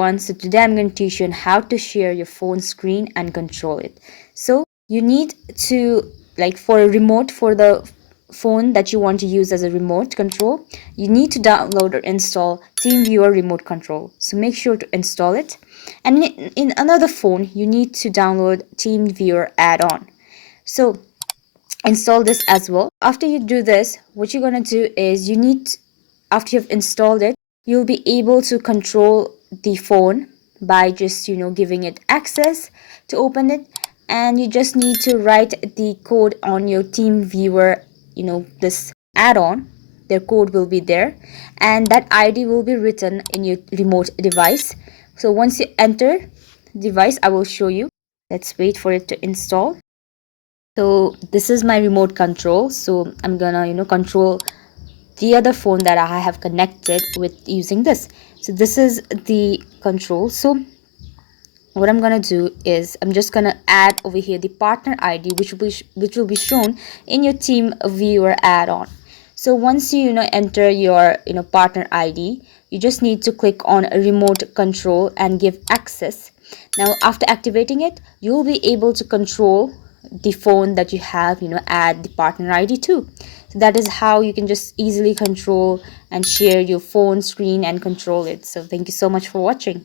everyone. So today I'm going to teach you on how to share your phone screen and control it. So you need to, like, for a remote for the phone that you want to use as a remote control, you need to download or install TeamViewer remote control. So make sure to install it. And in another phone, you need to download TeamViewer add-on. So install this as well. After you do this, what you're going to do is after you've installed it, you'll be able to control the phone by just giving it access to open it, and you just need to write the code on your TeamViewer, this add-on. Their code will be there, and that ID will be written in your remote device. So once you enter device, I will show you. Let's wait for it to install. So this is my remote control. So I'm gonna control the other phone that I have connected with using this. So this is the control. So what I'm gonna do is I'm just gonna add over here the partner ID, which will be shown in your TeamViewer add-on. So once you enter your partner ID, you just need to click on remote control and give access. Now after activating it, you'll be able to control the phone that you have add the partner ID to. So that is how you can just easily control and share your phone screen and control it. So thank you so much for watching.